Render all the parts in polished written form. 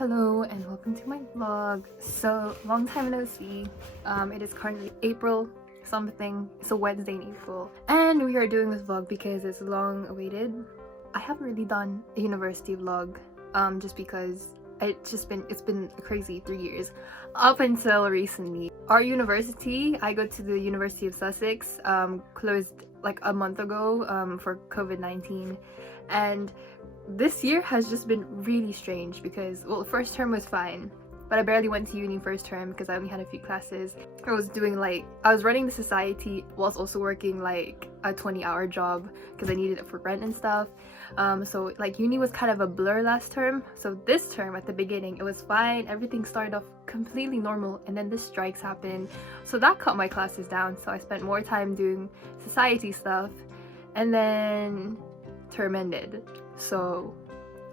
Hello and welcome to my vlog. So long time no see. It is currently April something. It's a Wednesday in April and we are doing this vlog because it's long awaited. I haven't really done a university vlog just because it's been a crazy 3 years up until recently. Our university, I go to the University of Sussex, closed like a month ago for COVID-19, and this year has just been really strange because, well, first term was fine, but I barely went to uni first term because I only had a few classes. I was running the society whilst also working like a 20-hour job because I needed it for rent and stuff. So like uni was kind of a blur last term. So this term at the beginning it was fine, everything started off completely normal, and then the strikes happened, so that cut my classes down. So I spent more time doing society stuff, and then term ended. So,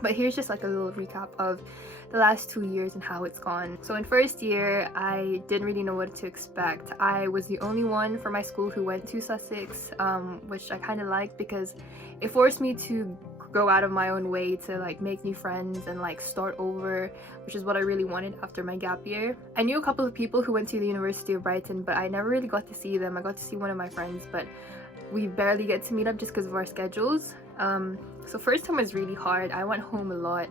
but here's just like a little recap of the last 2 years and how it's gone. So in first year, I didn't really know what to expect. I was the only one from my school who went to Sussex, which I kind of liked because it forced me to go out of my own way to like make new friends and like start over, which is what I really wanted after my gap year. I knew a couple of people who went to the University of Brighton, but I never really got to see them. I got to see one of my friends, but we barely get to meet up just because of our schedules. So first time was really hard. I went home a lot.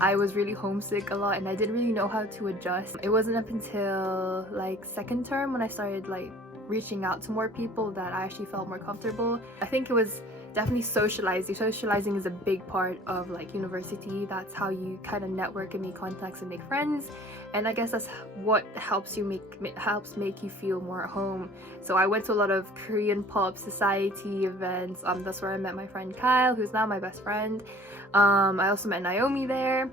I was really homesick a lot and I didn't really know how to adjust. It wasn't up until like second term when I started like reaching out to more people that I actually felt more comfortable. I think it was definitely socializing. Socializing is a big part of like university. That's how you kind of network and make contacts and make friends, and I guess that's what helps make you feel more at home. So I went to a lot of Korean pop society events. That's where I met my friend Kyle, who's now my best friend. I also met Naomi there,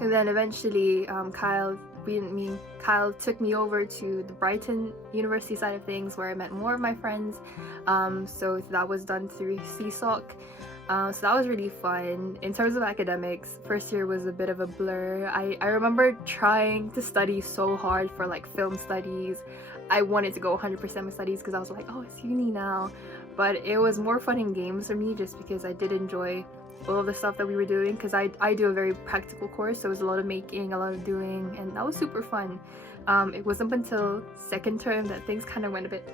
and then eventually Kyle took me over to the Brighton University side of things, where I met more of my friends. So that was done through CSOC. So that was really fun. In terms of academics, first year was a bit of a blur. I remember trying to study so hard for like film studies. I wanted to go 100% with studies because I was like, oh, it's uni now. But it was more fun in games for me just because I did enjoy all of the stuff that we were doing, because I do a very practical course, so it was a lot of making, a lot of doing, and that was super fun. It wasn't until second term that things kind of went a bit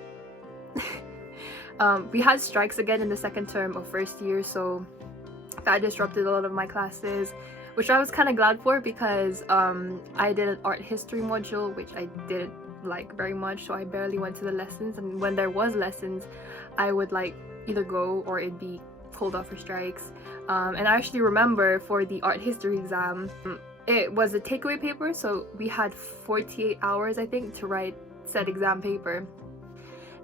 we had strikes again in the second term of first year, so that disrupted a lot of my classes, which I was kind of glad for because I did an art history module, which I didn't like very much, so I barely went to the lessons, and when there was lessons I would like either go or it'd be called off for strikes. And I actually remember for the art history exam, it was a takeaway paper, so we had 48 hours I think to write said exam paper,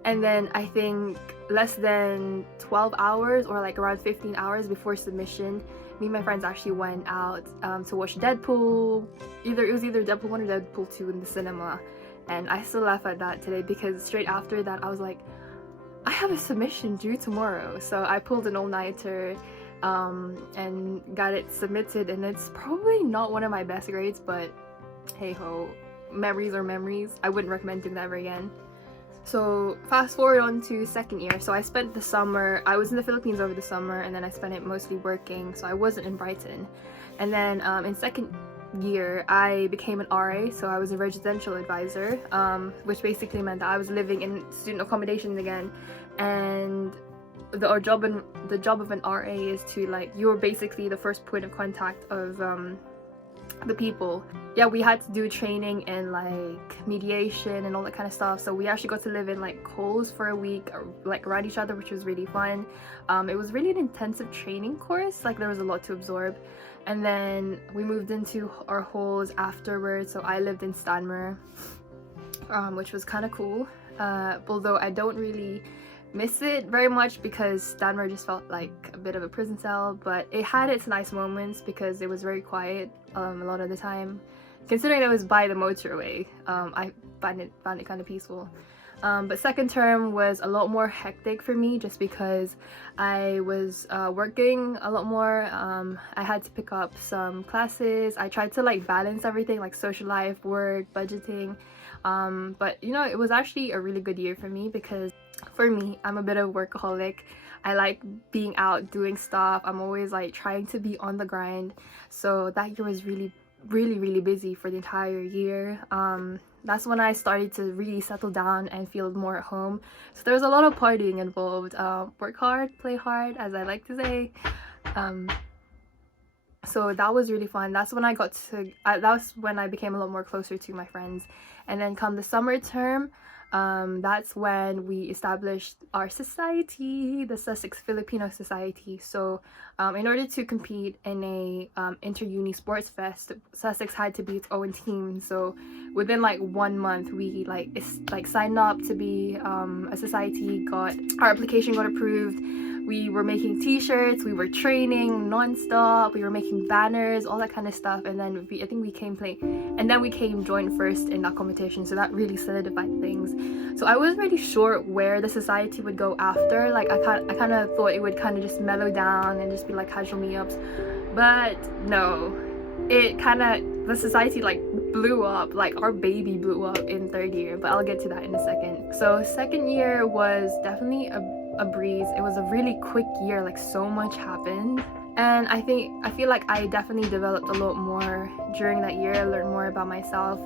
and then I think less than 12 hours or like around 15 hours before submission, me and my friends actually went out to watch Deadpool. It was either Deadpool 1 or Deadpool 2 in the cinema, and I still laugh at that today because straight after that I was like, I have a submission due tomorrow, so I pulled an all-nighter and got it submitted, and it's probably not one of my best grades, but hey ho, memories are memories. I wouldn't recommend doing that ever again. So fast forward on to second year. So I spent the summer, I was in the Philippines over the summer, and then I spent it mostly working, so I wasn't in Brighton. And then in second year I became an RA, so I was a residential advisor, which basically meant that I was living in student accommodation again, and the job of an RA is to like, you're basically the first point of contact of the people. Yeah, we had to do training in like mediation and all that kind of stuff, so we actually got to live in like holes for a week, like around each other, which was really fun. It was really an intensive training course, like there was a lot to absorb. And then we moved into our holes afterwards, so I lived in Stanmore, which was kind of cool, although I don't really miss it very much because Stanmore just felt like a bit of a prison cell, but it had its nice moments because it was very quiet a lot of the time. Considering it was by the motorway, I found it kind of peaceful. But second term was a lot more hectic for me just because I was working a lot more. I had to pick up some classes. I tried to like balance everything, like social life, work, budgeting. But you know, it was actually a really good year for me because for me, I'm a bit of a workaholic. I like being out doing stuff. I'm always like trying to be on the grind. So that year was really really busy for the entire year. That's when I started to really settle down and feel more at home. So there was a lot of partying involved. Work hard, play hard, as I like to say. So that was really fun. That's when that was when I became a lot more closer to my friends. And then come the summer term, that's when we established our society, the Sussex Filipino Society. So in order to compete in a inter-uni sports fest, Sussex had to be its own team. So within like 1 month, we signed up to be a society, got our application got approved. We were making t-shirts, we were training non-stop, we were making banners, all that kind of stuff. And then I think we came joint first in that competition, so that really solidified things. So I wasn't really sure where the society would go after. Like I kind of thought it would kind of just mellow down and just be like casual meetups, but no, the society like blew up. Like our baby blew up in 3rd year, but I'll get to that in a second. So 2nd year was definitely a breeze. It was a really quick year, like so much happened, and I feel like I definitely developed a lot more during that year. I learned more about myself.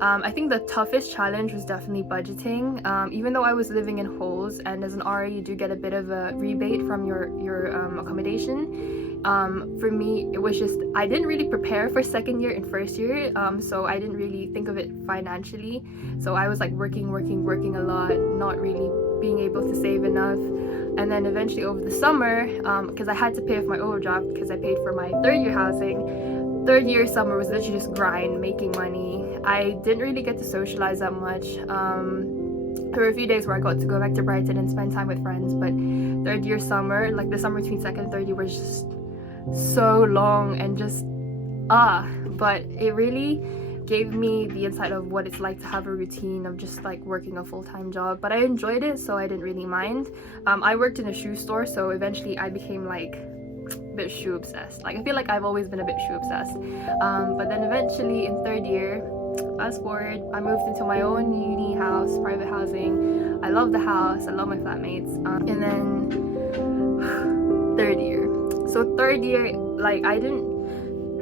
I think the toughest challenge was definitely budgeting. Even though I was living in halls, and as an RA you do get a bit of a rebate from your accommodation. For me, it was just I didn't really prepare for 2nd year and 1st year, so I didn't really think of it financially. So I was like working a lot, not really being able to save enough. And then eventually over the summer, because I had to pay off my overdraft because I paid for my 3rd year housing, 3rd year summer was literally just grind, making money. I didn't really get to socialize that much. There were a few days where I got to go back to Brighton and spend time with friends, but 3rd year summer, like the summer between 2nd and 3rd year, was just so long and just but it really gave me the insight of what it's like to have a routine of just like working a full-time job. But I enjoyed it, so I didn't really mind. I worked in a shoe store, so eventually I became like a bit shoe obsessed. Like I feel like I've always been a bit shoe obsessed. But then eventually in 3rd year, fast forward, I moved into my own uni house, private housing. I love the house, I love my flatmates. And then 3rd year. So 3rd year, like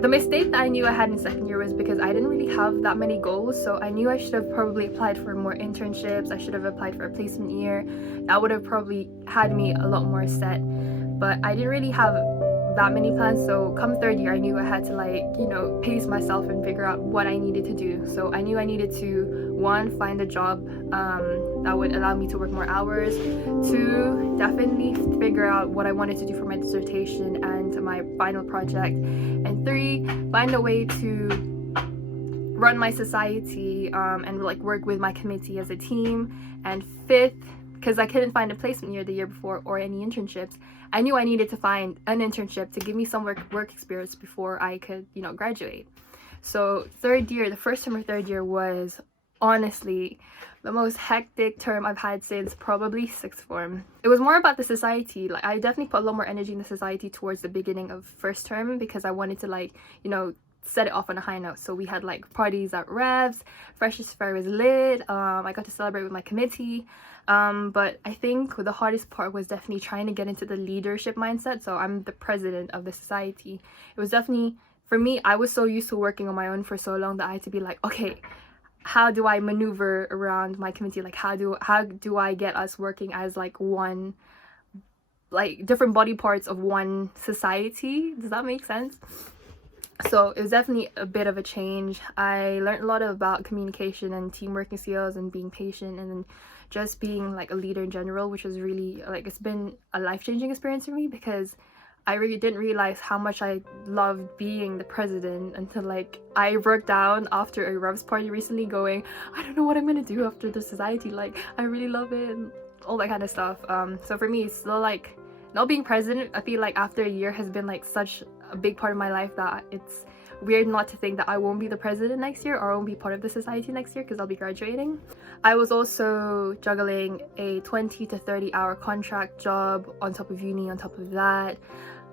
the mistake that I knew I had in 2nd year was because I didn't really have that many goals. So I knew I should have probably applied for more internships. I should have applied for a placement year. That would have probably had me a lot more set. But I didn't really have that many plans. So come 3rd year, I knew I had to like, you know, pace myself and figure out what I needed to do. So I knew I needed to, 1, find a job that would allow me to work more hours. 2, definitely figure out what I wanted to do for my dissertation and my final project. And 3, find a way to run my society and like work with my committee as a team. And 5th, because I couldn't find a placement year the year before or any internships, I knew I needed to find an internship to give me some work experience before I could, you know, graduate. So 3rd year, the first term of 3rd year was honestly the most hectic term I've had since probably 6th form. It was more about the society. Like I definitely put a lot more energy in the society towards the beginning of 1st term because I wanted to like, you know, set it off on a high note. So we had like parties at Revs, Freshers Fair was lit, I got to celebrate with my committee. But I think the hardest part was definitely trying to get into the leadership mindset. So I'm the president of the society. It was definitely, for me, I was so used to working on my own for so long that I had to be like, okay, how do I maneuver around my committee? Like how do I get us working as like one, like different body parts of one society? Does that make sense? So it was definitely a bit of a change. I learned a lot about communication and teamwork skills and being patient, and then just being like a leader in general, which was really like, it's been a life-changing experience for me because I really didn't realize how much I loved being the president until like I broke down after a Revs party recently going, I don't know what I'm gonna do after the society, like I really love it and all that kind of stuff. So for me, it's still like not being president, I feel like after a year has been like such a big part of my life that it's weird not to think that I won't be the president next year or I won't be part of the society next year because I'll be graduating. I was also juggling a 20 to 30 hour contract job on top of uni. On top of that,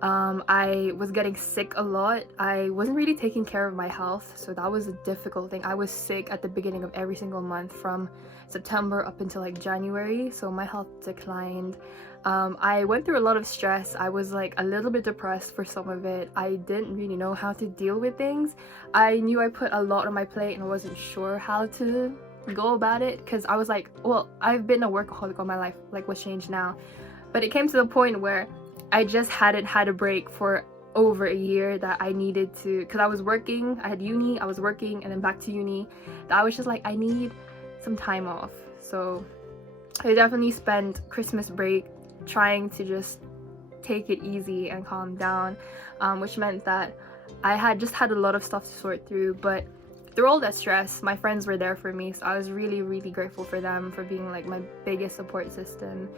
I was getting sick a lot. I wasn't really taking care of my health, so that was a difficult thing. I was sick at the beginning of every single month from September up until like January, so my health declined. I went through a lot of stress. I was like a little bit depressed for some of it. I didn't really know how to deal with things. I knew I put a lot on my plate and I wasn't sure how to go about it, because I was like, well, I've been a workaholic all my life, like what's changed now? But it came to the point where I just hadn't had a break for over a year, that I needed to, because I was working, I had uni, I was working, and then back to uni, that I was just like, I need some time off. So I definitely spent Christmas break trying to just take it easy and calm down, which meant that I had just had a lot of stuff to sort through. But through all that stress, my friends were there for me, so I was really, really grateful for them for being like my biggest support system.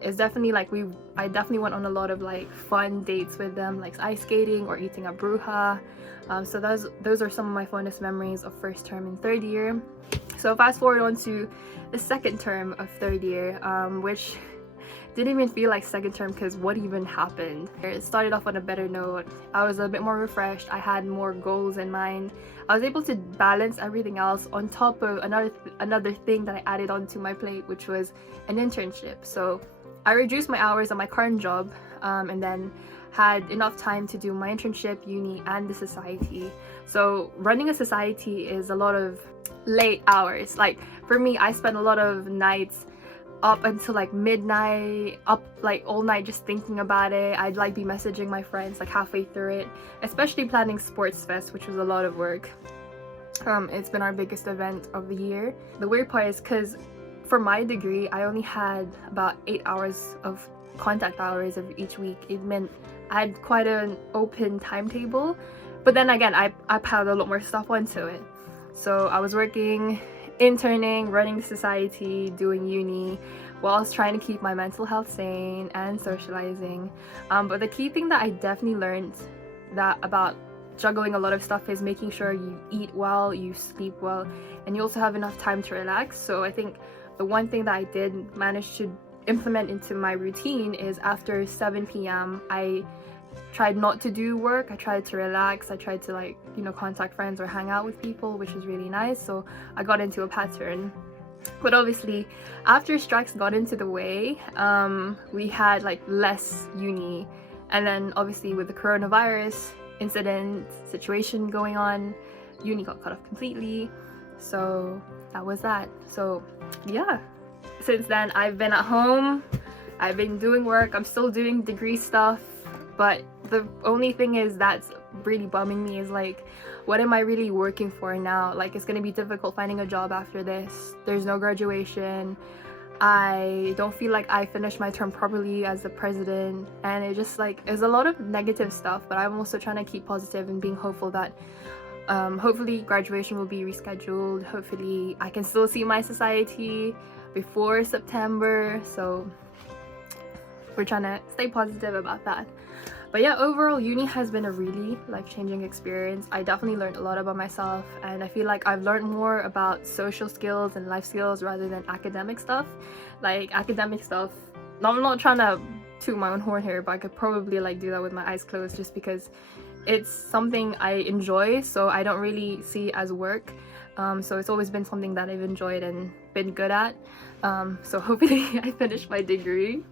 It's definitely like I definitely went on a lot of like fun dates with them, like ice skating or eating a bruja. So those are some of my fondest memories of first term and third year. So fast forward on to the second term of third year, which didn't even feel like second term, because what even happened? It started off on a better note. I was a bit more refreshed. I had more goals in mind. I was able to balance everything else on top of another thing that I added onto my plate, which was an internship. So I reduced my hours on my current job, and then had enough time to do my internship, uni, and the society. So running a society is a lot of late hours. Like for me, I spent a lot of nights up until like midnight, up like all night just thinking about it. I'd like be messaging my friends like halfway through it, especially planning sports fest, which was a lot of work. It's been our biggest event of the year. The weird part is, because for my degree I only had about 8 hours of contact hours of each week. It meant I had quite an open timetable, but then again I piled a lot more stuff onto it. So I was working, interning, running the society, doing uni, whilst trying to keep my mental health sane and socializing. But the key thing that I definitely learned that about juggling a lot of stuff is making sure you eat well, you sleep well, and you also have enough time to relax. So I think the one thing that I did manage to implement into my routine is after 7 p.m. I tried not to do work. I tried to relax. I tried to like, you know, contact friends or hang out with people, which was really nice. So I got into a pattern. But obviously after strikes got into the way, we had like less uni, and then obviously with the coronavirus incident situation going on, uni got cut off completely. So that was that. So yeah, since then I've been at home, I've been doing work, I'm still doing degree stuff. But the only thing is that's really bumming me is like, what am I really working for now? Like, it's gonna be difficult finding a job after this. There's no graduation. I don't feel like I finished my term properly as the president, and it just like is a lot of negative stuff. But I'm also trying to keep positive and being hopeful that hopefully graduation will be rescheduled. Hopefully I can still see my society before September. So we're trying to stay positive about that. But yeah, overall uni has been a really life-changing experience. I definitely learned a lot about myself, and I feel like I've learned more about social skills and life skills rather than academic stuff. Like academic stuff, I'm not trying to toot my own horn here, but I could probably like do that with my eyes closed, just because it's something I enjoy, so I don't really see it as work. So it's always been something that I've enjoyed and been good at. So hopefully I finish my degree.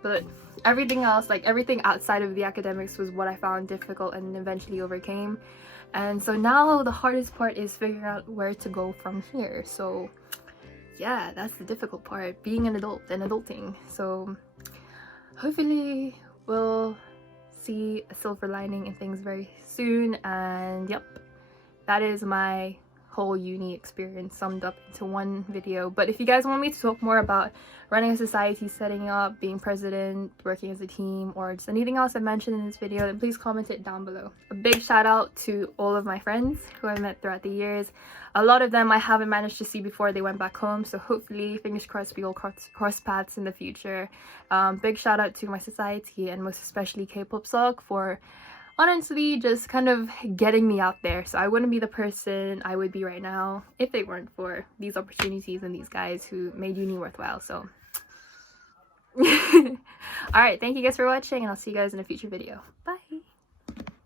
But everything else, like everything outside of the academics, was what I found difficult and eventually overcame. And so now the hardest part is figuring out where to go from here. So yeah, that's the difficult part, being an adult and adulting. So hopefully we'll see a silver lining in things very soon. And yep, that is my whole uni experience summed up into one video. But if you guys want me to talk more about running a society, setting up, being president, working as a team, or just anything else I mentioned in this video, then please comment it down below. A big shout out to all of my friends who I've met throughout the years. A lot of them I haven't managed to see before they went back home, so hopefully, fingers crossed, we will cross paths in the future. Big shout out to my society, and most especially K-pop Sock, for honestly just kind of getting me out there. So I wouldn't be the person I would be right now if they weren't for these opportunities and these guys who made uni worthwhile. So alright, thank you guys for watching, and I'll see you guys in a future video. Bye.